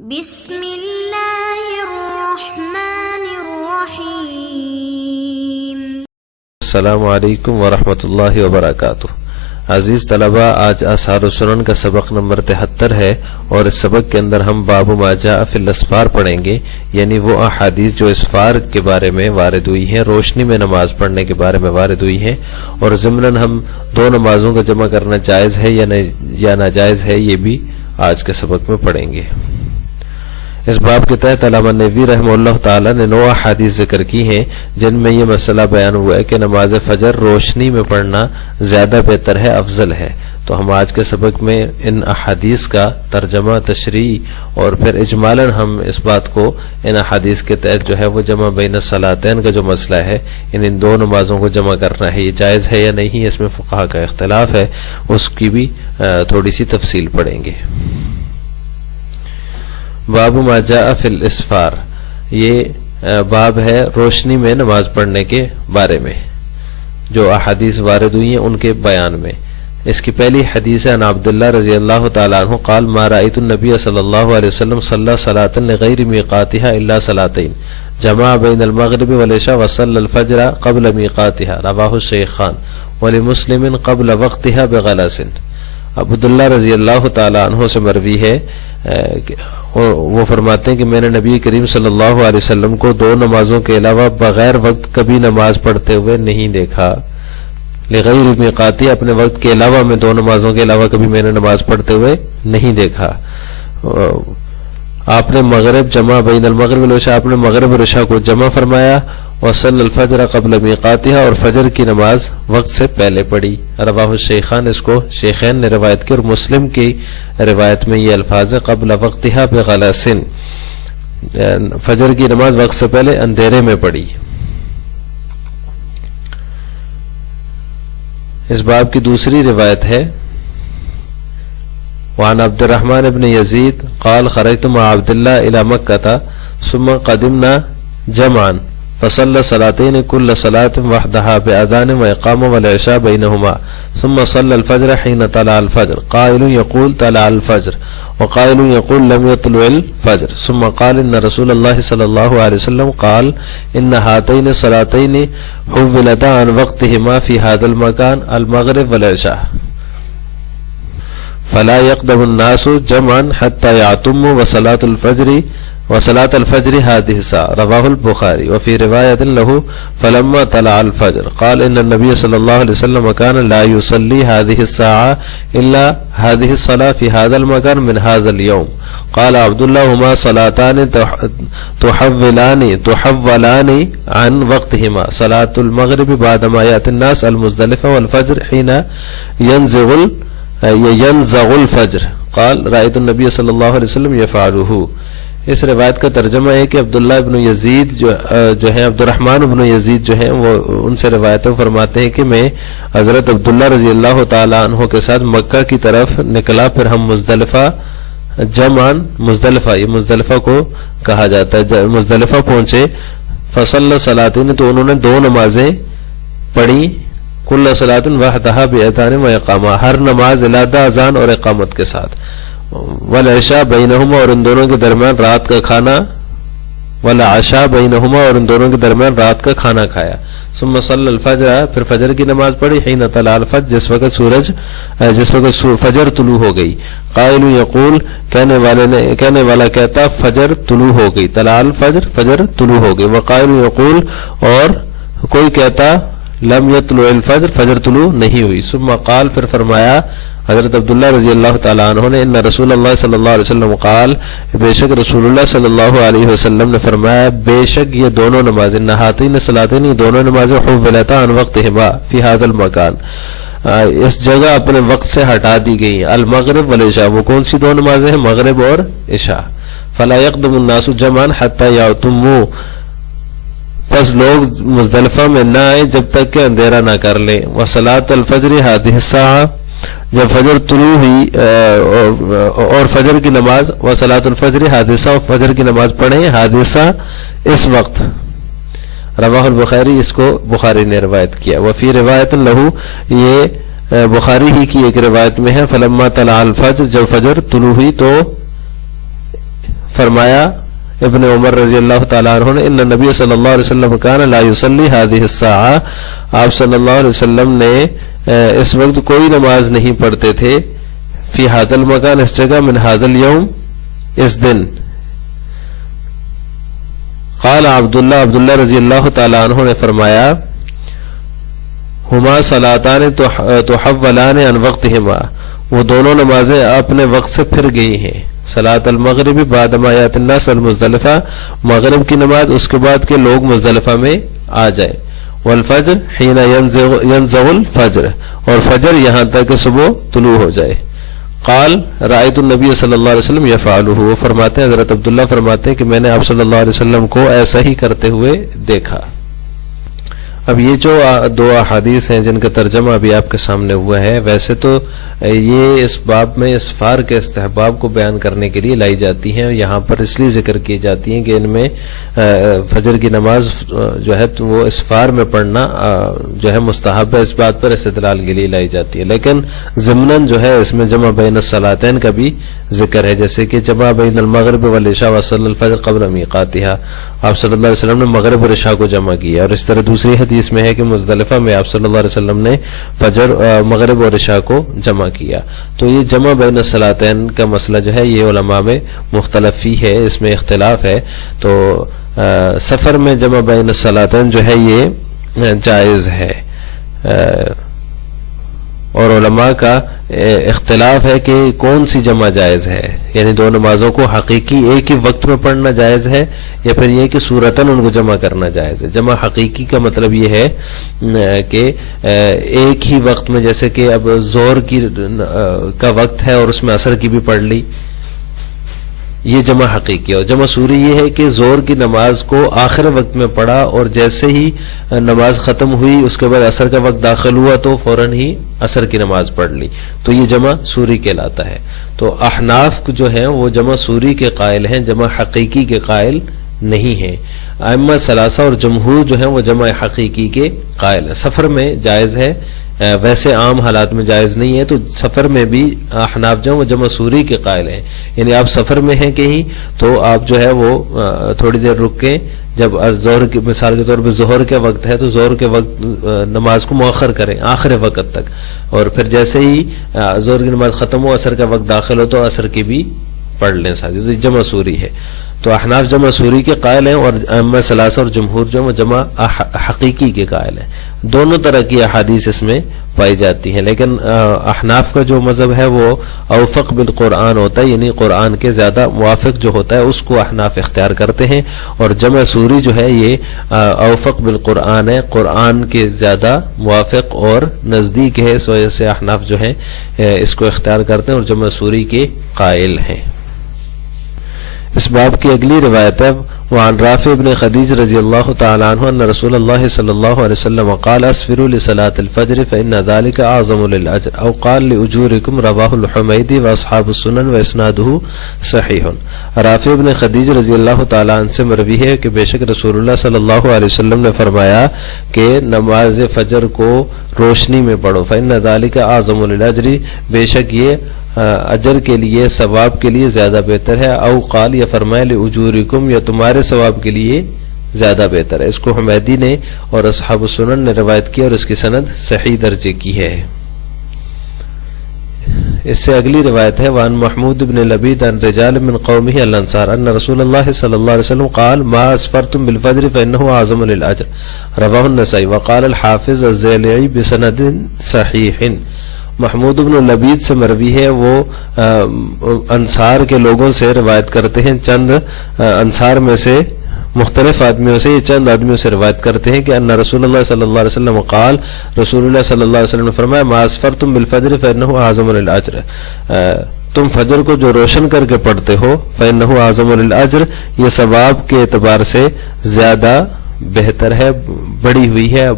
بسم اللہ الرحمن الرحیم۔ السلام علیکم ورحمۃ اللہ وبرکاتہ۔ عزیز طلبہ، آج آثار السنن کا سبق نمبر 73 ہے اور اس سبق کے اندر ہم باب ما جاء فی الاسفار پڑھیں گے، یعنی وہ احادیث جو اسفار کے بارے میں وارد ہوئی ہیں، روشنی میں نماز پڑھنے کے بارے میں وارد ہوئی ہیں، اور ضمناً ہم دو نمازوں کا جمع کرنا جائز ہے یا ناجائز ہے، یہ بھی آج کے سبق میں پڑھیں گے۔ اس باب کے تحت علامہ نووی رحمہ اللہ تعالی نے 9 احادیث ذکر کی ہیں جن میں یہ مسئلہ بیان ہوا ہے کہ نماز فجر روشنی میں پڑھنا زیادہ بہتر ہے، افضل ہے۔ تو ہم آج کے سبق میں ان احادیث کا ترجمہ، تشریح اور پھر اجمالاً ہم اس بات کو ان احادیث کے تحت جو ہے وہ جمع بین الصلاتین کا جو مسئلہ ہے، ان دو نمازوں کو جمع کرنا ہے، یہ جائز ہے یا نہیں، اس میں فقہا کا اختلاف ہے، اس کی بھی تھوڑی سی تفصیل پڑھیں گے۔ باب ما جاء فی الاسفار، یہ باب ہے روشنی میں نماز پڑھنے کے بارے میں، جو احادیث وارد ہوئی ہیں ان کے بیان میں۔ اس کی پہلی حدیث ہے عن عبداللہ رضی اللہ تعالی عنہ قال ما رأیت النبی صلی اللہ علیہ وسلم صلی صلاة لغیر میقاتها الا صلاتین جمع بین المغرب والعشاء وصلی الفجر قبل میقاتها رواہ الشیخان ولمسلم قبل وقتها بغلس۔ عبداللہ رضی اللہ تعالی عنہ سے مروی ہے، وہ فرماتے ہیں کہ میں نے نبی کریم صلی اللہ علیہ وسلم کو دو نمازوں کے علاوہ بغیر وقت کبھی نماز پڑھتے ہوئے نہیں دیکھا۔ لغیر میقاتی، اپنے وقت کے علاوہ میں دو نمازوں کے علاوہ کبھی میں نے نماز پڑھتے ہوئے نہیں دیکھا۔ آپ نے مغرب جمع بین المغرب والعشاء، آپ نے مغرب اور عشاء کو جمع فرمایا، وصلی الفجر قبل میقاتها، اور فجر کی نماز وقت سے پہلے پڑھی۔ رواہ الشیخان، اس کو شیخین نے روایت کی، اور مسلم کی روایت میں یہ الفاظ ہے قبل وقتها بغلس، فجر کی نماز وقت سے پہلے اندھیرے میں پڑھی۔ اس باب کی دوسری روایت ہے وعن عبد الرحمن بن یزید قال خرجت مع عبد الله الى مکہ ثم قدمنا جمعا فصلى صلاتين كل صلاة وحدها بأذان وإقامة والعشاء بينهما ثم صلى الفجر حين طلع الفجر قائل يقول طلع الفجر وقائل يقول لم يطلع الفجر ثم قال إن رسول الله صلى الله عليه وسلم قال إن هاتين الصلاتين حولتا عن وقتهما في هذا المكان المغرب والعشاء فلا يقدم الناس جمعا حتى يعتموا وصلاة الفجر هذه الساعة رواه البخاري۔ وفي رواية له فلما طلع الفجر قال إن النبي صلى الله عليه وسلم كان لا يصلي هذه الساعة إلا هذه الصلاة في هذا المكان من هذا اليوم۔ قال عبد الله هما صلاتان تحولان عن وقتهما صلاة المغرب بعدما يأتي الناس المزدلفة والفجر حين ينزغ الفجر قال رأيت النبي صلى الله عليه وسلم يفعله۔ اس روایت کا ترجمہ ہے کہ عبداللہ ابن یزید جو ہیں عبد الرحمن ابن یزید جو ہیں وہ ان سے روایتیں فرماتے ہیں کہ میں حضرت عبداللہ رضی اللہ تعالی عنہ کے ساتھ مکہ کی طرف نکلا، پھر ہم مزدلفہ جمعاً، مزدلفہ یہ مزدلفہ کو کہا جاتا ہے، مزدلفہ پہنچے، فصلی صلاتین، تو انہوں نے دو نمازیں پڑھی، کل صلاۃ وحدھا بأذان و اقامہ، ہر نماز علیحدہ اذان اور اقامت کے ساتھ، والعشاء بینہما، اور ان دونوں کے درمیان رات کا کھانا، والعشاء بینہما، اور ان دونوں کے درمیان رات کا کھانا کھایا، ثم صلی الفجر، پھر فجر کی نماز پڑھی، حین طلع الفجر، جس وقت فجر طلوع ہو گئی، قائل یقول، کہنے والا کہتا فجر طلوع ہو گئی، طلع الفجر، فجر طلوع ہو گئی، وقائل یقول، اور کوئی کہتا لم یطلع الفجر، فجر طلوع نہیں ہوئی، ثم قال، پھر فرمایا حضرت عبداللہ رضی اللہ تعالی عنہ نے، ان رسول اللہ صلی اللہ علیہ وسلم قال، بے شک رسول اللہ صلی اللہ علیہ وسلم نے فرمایا، بے شک یہ دونوں نمازیں، نہاتین صلاتین، یہ دونوں نمازیں حولتا عن وقتہما فی ھذا المکان، اس جگہ اپنے وقت سے ہٹا دی گئی، المغرب والعشاء، وہ کون سی دو نمازیں ہیں؟ مغرب اور عشاء۔ فلا یقدم الناس جمعا حتی یعتموا، پس لوگ مزدلفہ میں نہ آئے جب تک کہ اندھیرا نہ کر لیں، وصلاۃ الفجر هذه الساعة، جب فجر طلوع ہوئی اور فجر کی نماز، وصلاۃ الفجر حادثہ، فجر کی نماز پڑھیں، حادثہ اس وقت۔ رواہ البخاری، اس کو بخاری نے روایت کیا۔ وفی روایت لہو، یہ بخاری ہی کی ایک روایت میں ہے، فلما طلع الفجر، جب فجر طلوع ہوئی تو فرمایا ابن عمر رضی اللہ تعالیٰ عنہ نے ان نبی صلی اللہ علیہ وسلم کان لا یصلی هذه الساعة، آپ صلی اللہ علیہ وسلم نے اس وقت کوئی نماز نہیں پڑھتے تھے، فی هذا المکان، اس جگہ، من هذا اليوم، اس دن. قال عبداللہ رضی اللہ تعالیٰ عنہ نے فرمایا ہما صلاتان تحولان عن وقتہما، وہ دونوں نمازیں اپنے وقت سے پھر گئی ہیں. صلاۃ المغرب بعد ما یات الناس المزدلفہ، مغرب کی نماز اس کے بعد کہ لوگ مزدلفہ میں آ جائے. والفجر حین ینزغ الفجر، اور فجر یہاں تک کہ صبح طلوع ہو جائے. قال رأیت النبی صلی اللہ علیہ وسلم یفعلہ، وہ فرماتے ہیں، حضرت عبداللہ فرماتے ہیں کہ میں نے آپ صلی اللہ علیہ وسلم کو ایسا ہی کرتے ہوئے دیکھا. اب یہ جو دو احادیث ہیں جن کا ترجمہ ابھی آپ کے سامنے ہوا ہے، ویسے تو یہ اس باب میں اسفار کے استحباب کو بیان کرنے کے لیے لائی جاتی ہیں، یہاں پر اس لیے ذکر کی جاتی ہیں کہ ان میں فجر کی نماز جو ہے وہ اسفار میں پڑھنا جو ہے مستحب ہے، اس بات پر استدلال کے لیے لائی جاتی ہے. لیکن ضمناً جو ہے اس میں جمع بین الصلاتین کا بھی ذکر ہے، جیسے کہ جمع بین المغرب والعشاء وصلی الفجر قبل میقاتہا، آپ صلی اللہ علیہ وسلم نے مغرب اور عشاء کو جمع کیا. اور اس طرح دوسری حدیث میں ہے کہ مزدلفہ میں آپ صلی اللہ علیہ وسلم نے فجر مغرب اور عشاء کو جمع کیا. تو یہ جمع بین الصلاتین کا مسئلہ جو ہے یہ علماء میں مختلف ہی ہے، اس میں اختلاف ہے. تو سفر میں جمع بین الصلاتین جو ہے یہ جائز ہے، اور علماء کا اختلاف ہے کہ کون سی جمع جائز ہے، یعنی دو نمازوں کو حقیقی ایک ہی وقت میں پڑھنا جائز ہے، یا پھر یہ کہ صورتاً ان کو جمع کرنا جائز ہے. جمع حقیقی کا مطلب یہ ہے کہ ایک ہی وقت میں، جیسے کہ اب ظہر کا وقت ہے اور اس میں عصر کی بھی پڑھ لی، یہ جمع حقیقی. اور جمع سوری یہ ہے کہ ظہر کی نماز کو آخر وقت میں پڑھا اور جیسے ہی نماز ختم ہوئی اس کے بعد عصر کا وقت داخل ہوا تو فوراً ہی عصر کی نماز پڑھ لی، تو یہ جمع سوری کہلاتا ہے. تو احناف جو ہیں وہ جمع سوری کے قائل ہیں، جمع حقیقی کے قائل نہیں ہیں. ائمہ ثلاثہ اور جمہور جو ہیں وہ جمع حقیقی کے قائل ہیں. سفر میں جائز ہے، ویسے عام حالات میں جائز نہیں ہے. تو سفر میں بھی احناف جو ہیں وہ جمع سوری کے قائل ہیں، یعنی آپ سفر میں ہیں کہیں تو آپ جو ہے وہ تھوڑی دیر رک کے، جب ظہر کی مثال کے طور پہ ظہر کے وقت ہے تو ظہر کے وقت نماز کو مؤخر کریں آخر وقت تک، اور پھر جیسے ہی ظہر کی نماز ختم ہو عصر کا وقت داخل ہو تو عصر کی بھی پڑھ لیں ساتھ. تو جمع سوری ہے. تو احناف جمع سوری کے قائل ہیں اور ائمہ ثلاثہ اور جمہور جو وہ جمع حقیقی کے قائل ہیں. دونوں طرح کی احادیث اس میں پائی جاتی ہیں، لیکن احناف کا جو مذہب ہے وہ اوفق بالقرآن ہوتا ہے، یعنی قرآن کے زیادہ موافق جو ہوتا ہے اس کو احناف اختیار کرتے ہیں. اور جمع سوری جو ہے یہ اوفق بالقرآن ہے، قرآن کے زیادہ موافق اور نزدیک ہے، اس وجہ سے احناف جو ہیں اس کو اختیار کرتے ہیں اور جمع سوری کے قائل ہیں. اس باب کی اگلی روایت ہے وعن رافع بن خدیج رضی اللہ تعالی عنہ ان رسول اللہ صلی اللہ علیہ وسلم قال اسفروا لصلاة الفجر فإن ذلك اعظم للأجر او قال لأجوركم، رواه الحمیدی واصحاب السنن واسناده صحیح. رافع بن خدیج رضی اللہ تعالی عنہ سے مروی ہے کہ بے شک رسول اللہ صلی اللہ علیہ وسلم نے فرمایا کہ نماز فجر کو روشنی میں پڑھو، فإن ذلك اعظم للأجر، بے شک یہ اجر کے لیے ثواب کے لیے زیادہ بہتر ہے. او قال، یا فرمائے لأجورکم، یا تمہارے ثواب کے لیے زیادہ بہتر ہے. اس کو حمیدی نے اور اصحاب السنن نے روایت کی اور اس کی سند صحیح درجے کی ہے. اس سے اگلی روایت ہے وعن محمود بن لبید عن رجال من قومه الانصار ان رسول اللہ صلی اللہ علیہ وسلم قال ما اسفرتم بالفجر فانه اعظم للاجر، رواه النسائی. وقال الحافظ الزیلعی بسند صحیح. محمود بن لبید سے مروی ہے، وہ انصار کے لوگوں سے روایت کرتے ہیں، چند انصار میں سے مختلف آدمیوں سے، یہ چند آدمیوں سے روایت کرتے ہیں کہ ان رسول اللہ صلی اللہ علیہ وسلم قال، رسول اللہ صلی اللہ علیہ وسلم نے فرمایا ما اسفرتم بالفجر فانه اعظم للاجر، تم فجر کو جو روشن کر کے پڑھتے ہو فانه اعظم للاجر، یہ ثواب کے اعتبار سے زیادہ بہتر ہے، بڑی ہوئی ہے،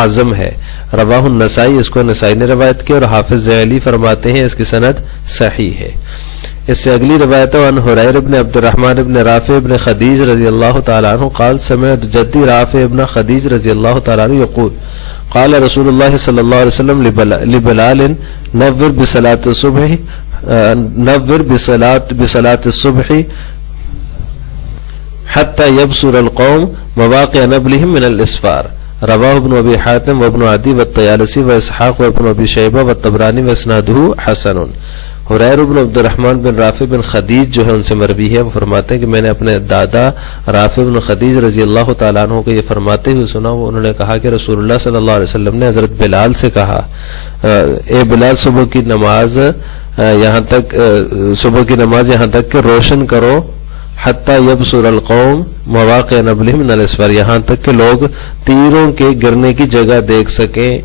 اعظم ہے. رواہ النسائی، اس کو نسائی نے روایت کی اور حافظ زیلی فرماتے ہیں اس کی سند صحیح ہے. اس سے اگلی روایت ہے عن حریر بن عبد الرحمن بن رافع بن خدیج رضی اللہ تعالی عنہ قال سمعت جدی رافع بن خدیج رضی اللہ تعالی عنہ یقول قال رسول اللہ صلی اللہ علیہ وسلم لبلال نور بصلاة الصبح حتى يبصر القوم مواقع نبلهم من الاسفار رواه ابن ابي حاتم وابن عدي والطيالسي واسحاق وابن ابي شيبة والطبراني واسناده حسن. حریر بن عبد الرحمن بن رافع بن خدیج جو ہے ان سے مروی ہے، وہ فرماتے ہیں کہ میں نے اپنے دادا رافع بن خدیج رضی اللہ تعالیٰ عنہ کو یہ فرماتے ہوئے سنا، وہ انہوں نے کہا کہ رسول اللہ صلی اللہ علیہ وسلم نے حضرت بلال سے کہا، اے بلال صبح کی نماز یہاں تک کہ روشن کرو، حتی یبصر القوم مواقع نبلہم من الاسفار، یہاں تک کہ لوگ تیروں کے گرنے کی جگہ دیکھ سکیں،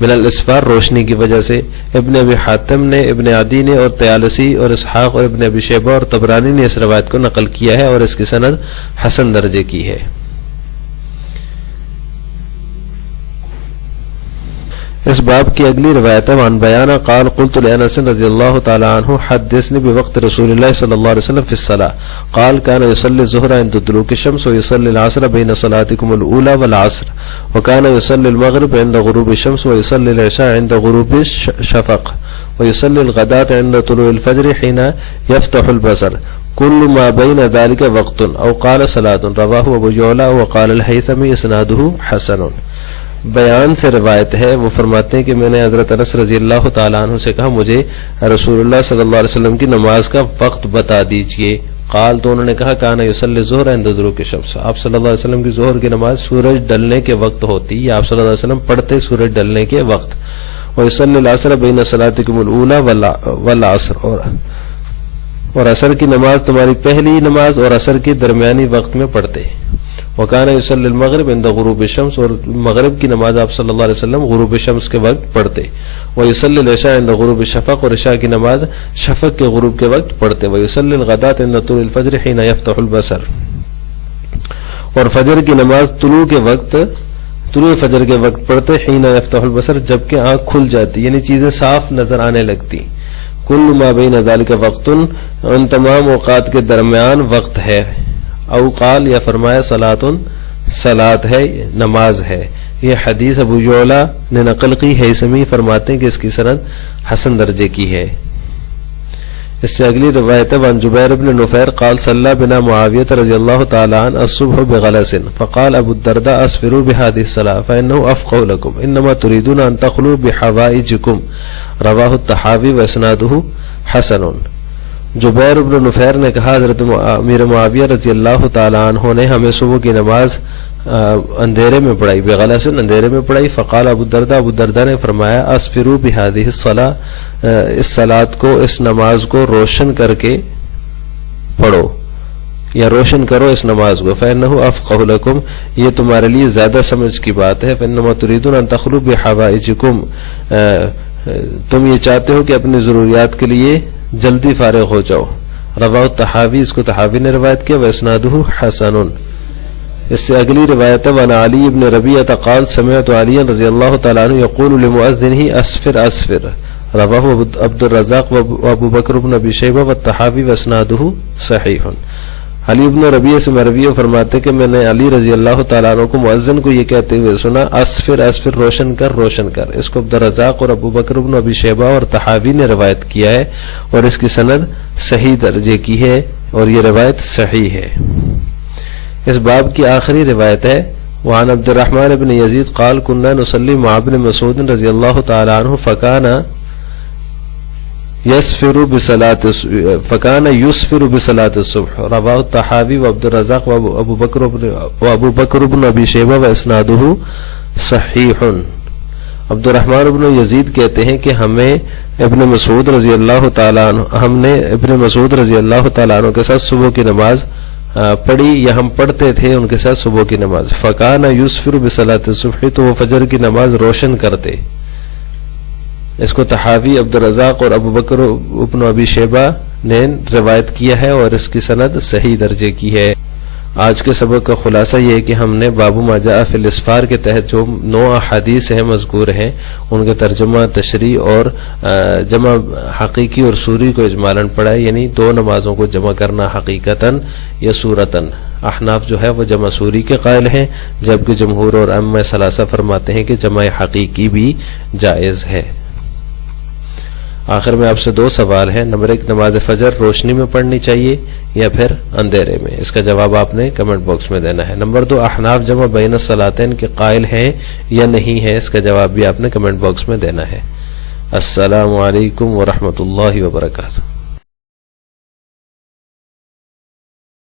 من الاسفار روشنی کی وجہ سے. ابن ابی حاتم نے، ابن عدی نے اور طیالسی اور اسحاق اور ابن ابی شیبہ اور طبرانی نے اس روایت کو نقل کیا ہے اور اس کی سند حسن درجے کی ہے. اس باب کی اگلی روایت ہے عن بیانہ قال قلت لانس رضی اللہ تعالی عنہ حدثني بوقت رسول اللہ صلی اللہ علیہ وسلم في الصلاة قال كان يصلي الظهر عند طلوع الشمس ويصلي العصر بين صلاتكم الاولى والعصر وكان يصلي المغرب عند غروب الشمس ويصلي العشاء عند غروب الشفق ويصلي الغداة عند طلوع الفجر حين يفتح البصر كل ما بين ذلك وقت او قال صلاة رواه ابو يعلى وقال الهيثمي اسناده حسن. بیان سے روایت ہے، وہ فرماتے ہیں کہ میں نے حضرت انس رضی اللہ تعالیٰ عنہ سے کہا مجھے رسول اللہ صلی اللہ علیہ وسلم کی نماز کا وقت بتا دیجئے. قال تو انہوں نے کہا کان یصلی الظہر عند طلوع الشمس، آپ صلی اللہ علیہ وسلم کی ظہر کی نماز سورج ڈلنے کے وقت ہوتی، یا آپ صلی اللہ علیہ وسلم پڑھتے سورج ڈلنے کے وقت. ویصلی العصر بین صلاتکم الاولی والعصر، اور عصر کی نماز تمہاری پہلی نماز اور عصر کی درمیانی وقت میں پڑھتے. وکان یصلی المغرب عند غروب الشمس، اور مغرب کی نماز آپ صلی اللہ علیہ وسلم غروب الشمس کے وقت پڑھتے. ویصلی العشاء عند غروب الشفق، اور عشاء کی نماز شفق کے غروب کے وقت پڑھتے. ویصلی الغداة عند طلوع الفجر حين يفتح البصر، اور فجر کی نماز طلوع فجر کے وقت پڑھتے. حين يفتح البصر، جبکہ آنکھ کھل جاتی، یعنی چیزیں صاف نظر آنے لگتی. کل ما بین ذلك وقت، ان تمام اوقات کے درمیان وقت ہے. او قال، یا فرمایا صلاۃ ہے، نماز ہے. یہ حدیث ابو یعلا نے نقل کی، ہیثمی فرماتے ہیں کہ اس کی سند حسن درجے کی ہے. اس سے اگلی روایت ہے عن جبیر بن نفیر قال صلی بنا معاویہ رضی اللہ تعالی عنہ الصبح بغلس فقال ابو الدرداء اسفروا بهذه الصلاة فانه افقه لكم انما تريدون ان تخلوا بحوائجكم رواه الطحاوی واسناده حسن. جبیر بن نفیر نے کہا حضرت امیر معاویہ رضی اللہ تعالی عنہ نے ہمیں صبح کی نماز اندھیرے میں پڑھائی، بغلسن اندھیرے میں پڑھائی. فقال ابو الدرداء نے فرمایا اسفروا بهذه الصلاة، اس صلاۃ کو، اس نماز کو روشن کر کے پڑھو، یا روشن کرو اس نماز کو. فإنه افقه لكم، یہ تمہارے لیے زیادہ سمجھ کی بات ہے. فإنما تريدون ان تخلوا بحوائجكم، تم یہ چاہتے ہو کہ اپنی ضروریات کے لیے جلدی فارغ ہو جاؤ. رواہ الطحاوی، اس کو طحاوی نے روایت کیا. واسنادہ حسن. اس سے اگلی روایت ہے وعن علی بن ربیعہ قال سمعت علی رضی اللہ تعالی عنہ یقول لمؤذنہ اسفر اسفر رواہ عبد الرزاق وابو بکر بن ابی شیبہ والطحاوی واسنادہ صحیح. علی بن ربیعہ سے مروی فرماتے کہ میں نے علی رضی اللہ تعالیٰ عنہ کو مؤذن کو یہ کہتے ہوئے سنا اسفر اسفر، روشن کر روشن کر. اس کو عبد الرزاق اور ابو بکر بن ابی شیبہ اور طحاوی نے روایت کیا ہے اور اس کی سند صحیح درجے کی ہے اور یہ روایت صحیح ہے. اس باب کی آخری روایت ہے وعن عبد الرحمن بن یزید قال كنا نصلي مع ابن مسعود رضی اللہ تعالی عنہ فكان يسفر بصلاة الصبح رواه الطحاوی وعبد الرزاق وابو بکر بن ابی شیبہ واسنادہ صحیح. عبد الرحمن بن یزید کہتے ہیں کہ ہم نے ابن مسعود رضی اللہ تعالی عنہ کے ساتھ صبح کی نماز پڑھی، یا ہم پڑھتے تھے ان کے ساتھ صبح کی نماز. فکان یسفر بصلاة الصبح، تو وہ فجر کی نماز روشن کرتے. اس کو طحاوی، عبد الرزاق اور ابو بکر ابن ابی شیبہ نے روایت کیا ہے اور اس کی سند صحیح درجے کی ہے. آج کے سبق کا خلاصہ یہ ہے کہ ہم نے باب ما جاء فی الاسفار کے تحت جو 9 احادیث ہیں مذکور ہیں ان کے ترجمہ، تشریح اور جمع حقیقی اور سوری کو اجمالاً پڑھا ہے، یعنی 2 نمازوں کو جمع کرنا حقیقتاً یا صورتاً. احناف جو ہے وہ جمع سوری کے قائل ہیں، جبکہ جمہور اور ائمہ ثلاثہ فرماتے ہیں کہ جمع حقیقی بھی جائز ہے. آخر میں آپ سے 2 سوال ہیں. نمبر 1، نماز فجر روشنی میں پڑھنی چاہیے یا پھر اندھیرے میں؟ اس کا جواب آپ نے کمنٹ باکس میں دینا ہے. نمبر 2، احناف جمع بین الصلاتین کے قائل ہیں یا نہیں ہے؟ اس کا جواب بھی آپ نے کمنٹ باکس میں دینا ہے. السلام علیکم ورحمۃ اللہ وبرکاتہ.